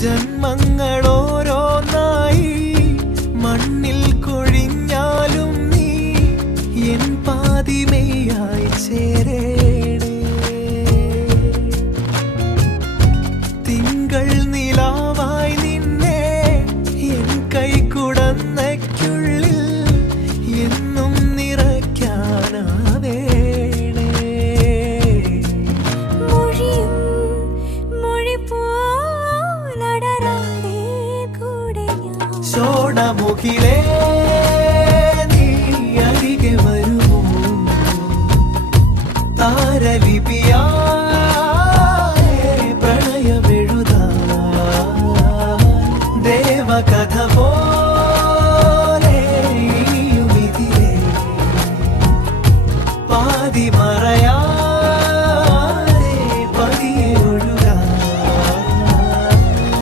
ജന്മങ്ങളോരോന്നായി മണ്ണിൽ കൊഴിഞ്ഞാലും നീ എൻ പാതിമയായി ചേരേണേ. തിങ്കൾ നിലാവായി നിന്നെ എൻ കൈക്കുടന്നയ്ക്കുള്ളിൽ എന്നും നിറയ്ക്കാനാവേ. ചോടമുഖിലേ